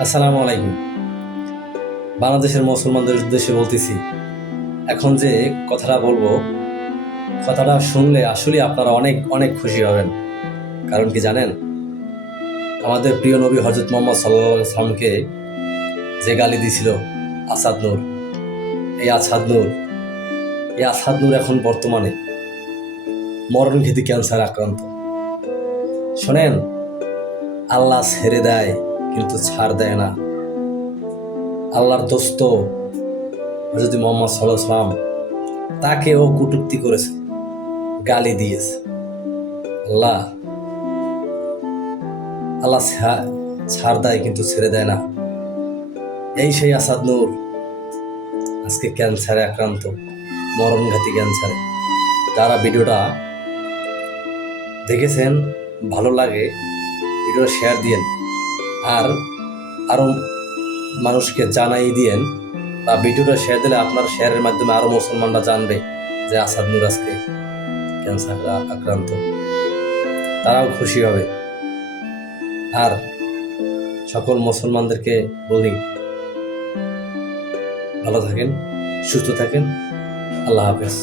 আসসালামু আলাইকুম। বাংলাদেশের মুসলমানদের উদ্দেশ্যে বলতেছি, এখন যে কথাটা বলবো, কথাটা শুনলে আসলে আপনারা অনেক অনেক খুশি হবেন। কারণ কি জানেন, আমাদের প্রিয় নবী হজরত মোহাম্মদ সাল্লাল্লাহু আলাইহি সাল্লামকে যে গালি দিছিল আসাদ নূর, এই আসাদ নূর এই আসাদ নূর এখন বর্তমানে মরণঘাতী ক্যান্সার আক্রান্ত। শোনেন, আল্লাহ ছেড়ে দেয় কিন্তু ছাড় দেয় না। আল্লাহর দোস্ত হজরত মোহাম্মদ সাল্লাল্লাহু আলাইহি সাল্লাম, তাকেও কটূক্তি করেছে, গালি দিয়েছে। আল্লাহ আল্লাহ ছাড় দেয় কিন্তু ছেড়ে দেয় না। এই সেই আসাদ নূর আজকে ক্যান্সারে আক্রান্ত, মরণঘাতী ক্যান্সারে। যারা ভিডিওটা দেখেছেন, ভালো লাগে, ভিডিওটা শেয়ার দিয়েন, আর আরো মানুষকে জানাই দিয়েন, বা ভিডিওটা শেয়ার দিলে আপনার শেয়ারের মাধ্যমে আরো মুসলমানরা জানবে যে আসাদ নূর আজকে ক্যান্সার আক্রান্ত, তারাও খুশি হবে। আর সকল মুসলমানদেরকে বলি, ভালো থাকেন, সুস্থ থাকেন, আল্লাহ হাফেজ।